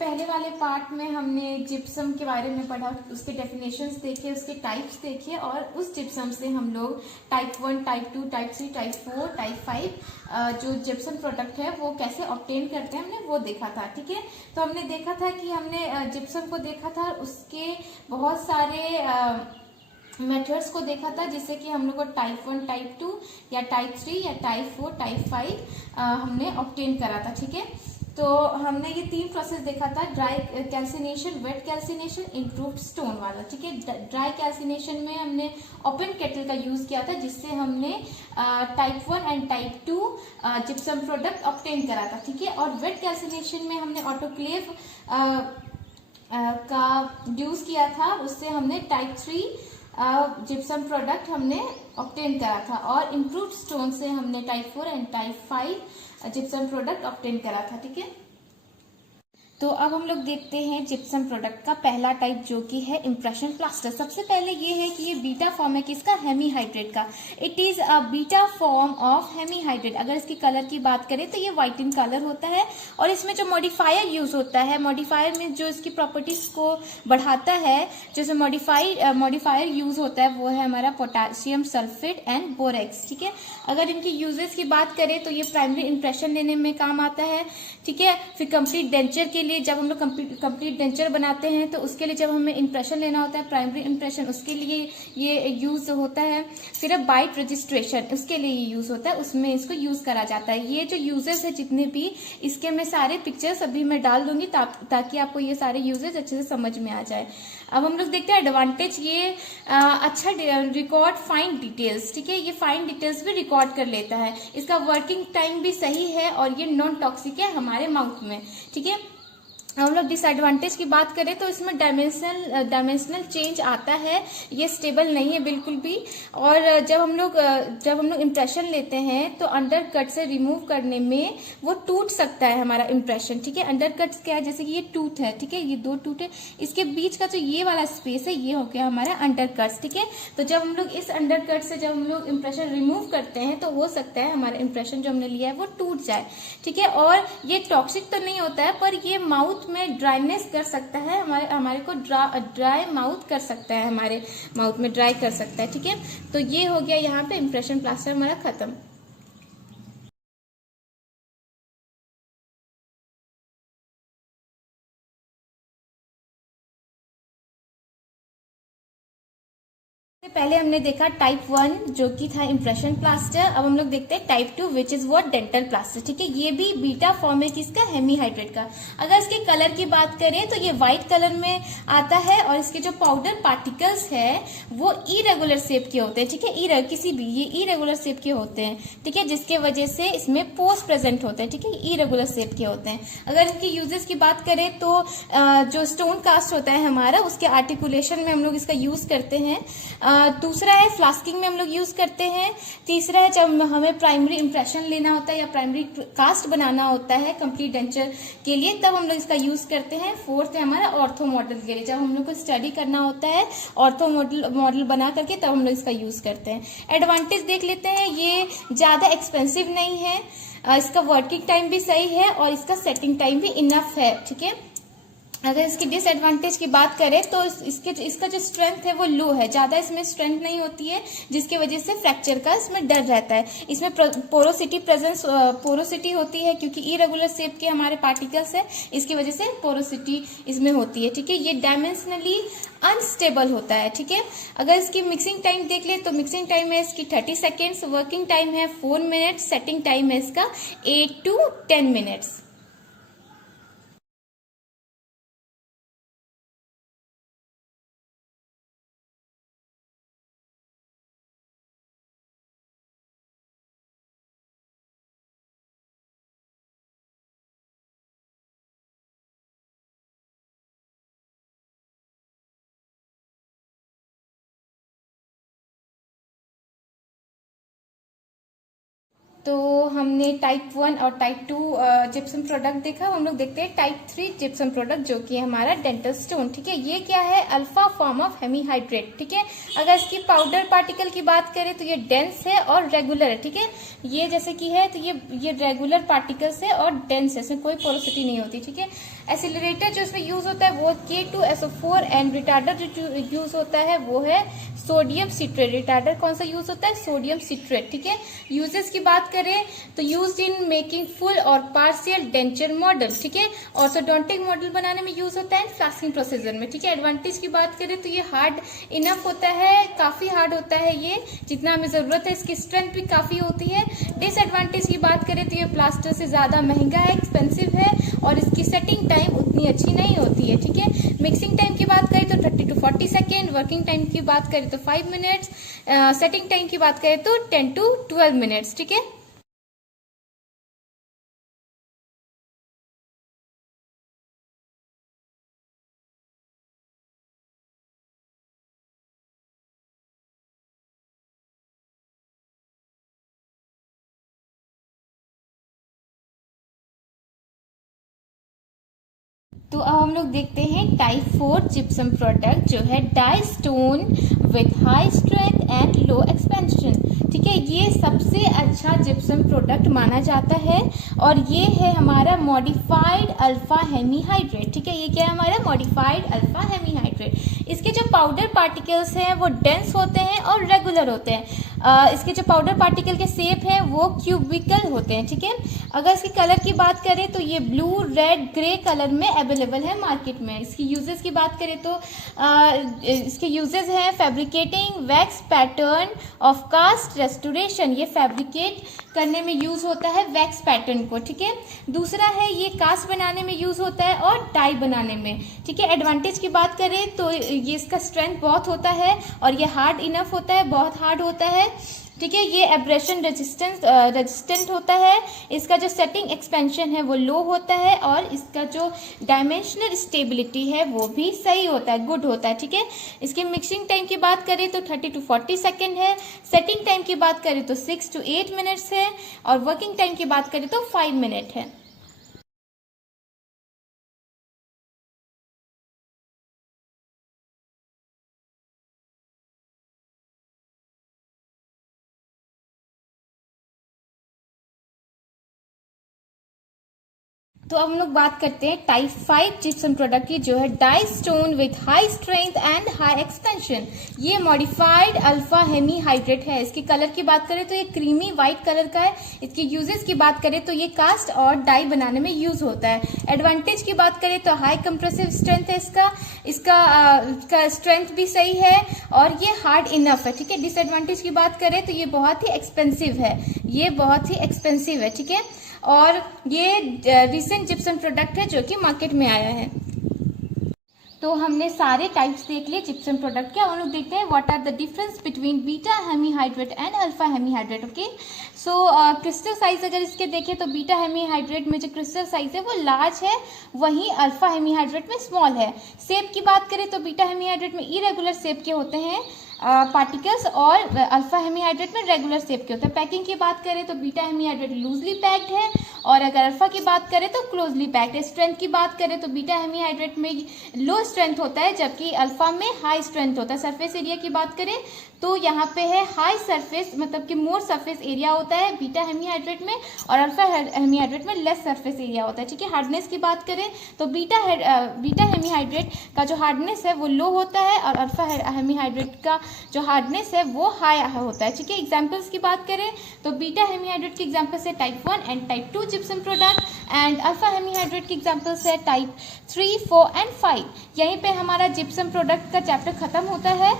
पहले वाले पार्ट में हमने जिप्सम के बारे में पढ़ा, उसके डेफिनेशंस देखे, उसके टाइप्स देखे और उस जिप्सम से हम लोग type 1, type 2, type 3, type 4, type 5 जो जिप्सम प्रोडक्ट है वो कैसे ऑब्टेन करते हैं हमने वो देखा था। ठीक है, तो हमने देखा था कि हमने जिप्सम को देखा था, उसके बहुत सारे मेथड्स को देखा था, जिससे कि हम लोग को टाइप 1, टाइप 2 या टाइप 3 या टाइप 4, टाइप 5 हमने ऑब्टेन करा था। ठीक है, तो हमने ये 3 प्रोसेस देखा था, dry calcination, wet calcination, improved stone वाला। ठीक है, ड्राई कैल्सिनेशन में हमने ओपन केटल का यूज किया था, जिससे हमने type 1 and type 2 gypsum product obtain करा था। ठीक है, और वेट कैल्सिनेशन में हमने ऑटोक्लेव का यूज किया था, उससे हमने टाइप 3 जिप्सम प्रोडक्ट हमने ऑब्टेन करा था, और इम्प्रूव्ड स्टोन से हमने type 4 and type 5 gypsum product obtain करा था। ठीक है, तो अब हम लोग देखते हैं जिप्सम प्रोडक्ट का पहला टाइप जो कि है इम्प्रेशन प्लास्टर। सबसे पहले ये है कि ये बीटा फॉर्म है किसका, हेमीहाइड्रेट का। It is a beta form of hemihydrate. अगर इसकी कलर की बात करें तो ये व्हाइट इन कलर होता है, और इसमें जो मॉडिफायर यूज होता है, मॉडिफायर में जो इसकी प्रॉपर्टीज को बढ़ाता है, जो मॉडिफायर यूज होता है वो है हमारा पोटेशियम सल्फेट एंड बोरेक्स। ठीक है, अगर इनकी यूजेस की बात करें तो ये प्राइमरी इंप्रेशन लेने में काम आता है। ठीक है, फिर कंप्लीट डेंचर के लिए, जब हम लोग कंप्लीट डेंचर बनाते हैं तो उसके लिए जब हमें इंप्रेशन लेना होता है, प्राइमरी इंप्रेशन, उसके लिए ये यूज होता है। फिर बाइट रजिस्ट्रेशन, उसके लिए ये यूज होता है, उसमें इसको यूज करा जाता है। ये जो यूजेस है जितने भी, इसके मैं सारे पिक्चर्स अभी मैं डाल दूंगी ताकि आपको ये सारे यूजेस अच्छे से समझ में आ जाए। अब हम लोग देखते हैं एडवांटेज। ये अच्छा रिकॉर्ड फाइन डिटेल्स। ठीक है, ये फाइन डिटेल्स भी रिकॉर्ड कर लेता है, इसका वर्किंग टाइम भी सही है, और ये नॉन टॉक्सिक है हमारे माउथ में। ठीक है, हम लोग डिसएडवांटेज की बात करें तो इसमें डायमेंशनल चेंज आता है, ये स्टेबल नहीं है बिल्कुल भी। और जब हम लोग इम्प्रेशन लेते हैं तो अंडर कट से रिमूव करने में वो टूट सकता है हमारा इम्प्रेशन। ठीक है, अंडर कट क्या है, जैसे कि ये टूथ है, ठीक है, ये 2 टूथ है, इसके बीच का जो ये वाला स्पेस है ये हो गया हमारा अंडर कट। ठीक है, तो जब हम लोग इस अंडर कट से जब हम लोग इम्प्रेशन रिमूव करते हैं तो हो सकता है हमारा इम्प्रेशन जो हमने लिया है वो टूट जाए। ठीक है, और ये टॉक्सिक तो नहीं होता है, पर ये माउथ में ड्राइनेस कर सकता है, हमारे को ड्राई माउथ कर सकता है, हमारे माउथ में ड्राई कर सकता है। ठीक है, तो ये हो गया यहाँ पे इम्प्रेशन प्लास्टर हमारा खत्म। पहले हमने देखा टाइप 1 जो कि था इम्प्रेशन प्लास्टर। अब हम लोग देखते हैं type 2 which is what, dental plaster. ठीक है, ये भी बीटा फॉर्म है किसका, हेमीहाइड्रेट का। अगर इसके कलर की बात करें तो ये व्हाइट कलर में आता है, और इसके जो पाउडर पार्टिकल्स है वो इरेगुलर शेप के होते हैं। ठीक है, किसी भी ये इरेगुलर शेप के होते हैं। ठीक है, जिसके वजह से इसमें पोर्स प्रेजेंट होते हैं। ठीक है, इरेगुलर शेप के होते हैं। अगर इसके यूजेस की बात करें तो जो स्टोन कास्ट होता है हमारा, उसके आर्टिकुलेशन में हम लोग इसका यूज करते हैं। दूसरा है फ्लास्किंग में हम लोग यूज करते हैं। तीसरा है जब हमें प्राइमरी इंप्रेशन लेना होता है या प्राइमरी कास्ट बनाना होता है कंप्लीट डेंचर के लिए, तब हम लोग इसका यूज करते हैं। फोर्थ है हमारा ऑर्थो मॉडल के लिए, जब हम लोग को स्टडी करना होता है ऑर्थो मॉडल बना करके तब हम लोग इसका यूज करते हैं। एडवांटेज देख लेते हैं, ये ज्यादा एक्सपेंसिव नहीं है, इसका वर्किंग टाइम भी सही है, और इसका सेटिंग टाइम भी इनफ है। ठीक है, अगर इसकी डिसएडवांटेज की बात करें तो इसका जो स्ट्रेंथ है वो लो है, ज्यादा इसमें स्ट्रेंथ नहीं होती है, जिसकी वजह से फ्रैक्चर का इसमें डर रहता है। इसमें पोरोसिटी होती है, क्योंकि इरेगुलर शेप के हमारे पार्टिकल्स है, इसकी वजह से पोरोसिटी इसमें होती है। ठीक है, ये डायमेंशनली अनस्टेबल होता है। ठीक है, अगर इसकी मिक्सिंग टाइम देख ले तो मिक्सिंग टाइम है इसकी 30 सेकेंड्स, वर्किंग टाइम है 4 मिनट्स, सेटिंग टाइम है इसका 8 to 10 मिनट्स। तो हमने टाइप 1 और टाइप 2 जिप्सम प्रोडक्ट देखा। हम लोग देखते हैं टाइप 3 जिप्सम प्रोडक्ट जो कि हमारा डेंटल स्टोन। ठीक है, ये क्या है, अल्फा फॉर्म ऑफ हेमीहाइड्रेट। ठीक है, अगर इसकी पाउडर पार्टिकल की बात करें तो ये डेंस है और रेगुलर है। ठीक है, ये जैसे कि है तो ये रेगुलर पार्टिकल्स है और डेंस है, इसमें कोई पोरोसिटी नहीं होती। ठीक है, एसिलरेटर जो इसमें यूज होता है वो K2SO4 एंड रिटार्डर जो यूज होता है वो है सोडियम सिट्रेट। रिटार्डर कौन सा यूज होता है? Sodium citrate. ठीक है, यूजेस की बात करें तो यूज इन मेकिंग फुल और पार्शियल डेंचर मॉडल। ठीक है, ऑर्थोडोंटिक मॉडल बनाने में यूज होता है फ्लास्किंग प्रोसीजर में। ठीक है, एडवांटेज की बात करें तो ये हार्ड इनफ होता है, काफी हार्ड होता है ये, जितना हमें जरूरत है। इसकी स्ट्रेंथ भी काफी होती है। डिसएडवांटेज की बात करें तो ये प्लास्टर से ज्यादा महंगा है, एक्सपेंसिव है, और इसकी सेटिंग टाइम उतनी अच्छी नहीं होती है। ठीक है, मिक्सिंग टाइम की बात करें तो 30 to 40 सेकेंड, वर्किंग टाइम की बात करें तो 5 मिनट्स, सेटिंग टाइम की बात करें तो 10 to 12 मिनट्स। ठीक है, तो अब हम लोग देखते हैं टाइप 4 जिप्सम प्रोडक्ट जो है die stone with high strength and low expansion. ठीक है, ये सबसे अच्छा जिप्सम प्रोडक्ट माना जाता है और ये है हमारा मॉडिफाइड अल्फा हेमीहाइड्रेट। ठीक है, ये क्या है? हमारा मॉडिफाइड अल्फा हेमीहाइड्रेट। इसके जो पाउडर पार्टिकल्स हैं वो डेंस होते हैं और रेगुलर होते हैं। इसके जो पाउडर पार्टिकल के शेप हैं वो क्यूबिकल होते हैं। ठीक है, अगर इसकी कलर की बात करें तो ये ब्लू, रेड, ग्रे कलर में अवेलेबल है मार्केट में। इसकी यूजेस की बात करें तो इसके यूजेस हैं fabricating wax pattern of cast restoration. ये फैब्रिकेट करने में यूज होता है वैक्स पैटर्न को। ठीक है, दूसरा है ये कास्ट बनाने में यूज होता है और डाई बनाने में। ठीक है, एडवांटेज की बात करें तो ये इसका स्ट्रेंथ बहुत होता है और ये हार्ड इनफ होता है, बहुत हार्ड होता है। ठीक है, ये एब्रेशन रेजिस्टेंट होता है। इसका जो सेटिंग एक्सपेंशन है वो लो होता है और इसका जो डायमेंशनल स्टेबिलिटी है वो भी सही होता है, गुड होता है। ठीक है, इसकी मिक्सिंग टाइम की बात करें तो 30 to 40 सेकेंड है। सेटिंग टाइम की बात करें तो 6 to 8 मिनट्स है और वर्किंग टाइम की बात करें तो 5 मिनट है। तो अब हम लोग बात करते हैं टाइप 5 जिप्सम प्रोडक्ट की जो है die stone with high strength and high expansion. ये मॉडिफाइड अल्फा हेमीहाइड्रेट है। इसकी कलर की बात करें तो ये क्रीमी व्हाइट कलर का है। इसके यूजेस की बात करें तो ये कास्ट और डाई बनाने में यूज होता है। एडवांटेज की बात करें तो हाई कंप्रेसिव स्ट्रेंथ है इसका स्ट्रेंथ भी सही है और ये हार्ड इनफ है। ठीक है, डिसएडवांटेज की बात करें तो ये बहुत ही एक्सपेंसिव है, ये बहुत ही एक्सपेंसिव है। ठीक है, और ये रिसेंट जिप्सम प्रोडक्ट है जो कि मार्केट में आया है। तो हमने सारे टाइप्स देख लिए जिप्सम प्रोडक्ट के। हम लोग देखते हैं what are the difference between beta hemihydrate and alpha hemihydrate. Okay, so crystal size अगर इसके देखें तो बीटा हेमीहाइड्रेट में जो क्रिस्टल साइज है वो लार्ज है, वहीं अल्फा हेमीहाइड्रेट में स्मॉल है। शेप की बात करें तो बीटा हेमीहाइड्रेट में इरेगुलर शेप के होते हैं पार्टिकल्स और अल्फा हेमीहाइड्रेट में रेगुलर शेप के होते हैं। पैकिंग की बात करें तो बीटा हेमीहाइड्रेट लूजली पैक्ड है और अगर अल्फा की बात करें तो क्लोजली पैक्ड है। स्ट्रेंथ की बात करें तो बीटा हेमीहाइड्रेट में लो स्ट्रेंथ होता है जबकि अल्फा में हाई स्ट्रेंथ होता है। सरफेस एरिया की बात करें तो यहाँ पे है हाई सरफेस, मतलब कि मोर सरफेस एरिया होता है बीटा हेमीहाइड्रेट में और अल्फा हेमीहाइड्रेट में लेस सरफेस एरिया होता है। ठीक है, हार्डनेस की बात करें तो बीटा हेमीहाइड्रेट का जो हार्डनेस है वो लो होता है और अल्फा हेमीहाइड्रेट का जो हार्डनेस है वो हाई होता है। ठीक है, एग्जाम्पल्स की बात करें तो बीटा हेमीहाइड्रेट की एग्जाम्पल्स है type 1 and type 2 gypsum product and alpha hemihydrate की एग्जाम्पल्स है टाइप 3, 4 एंड 5। यहीं पे हमारा जिप्सम प्रोडक्ट का चैप्टर खत्म होता है।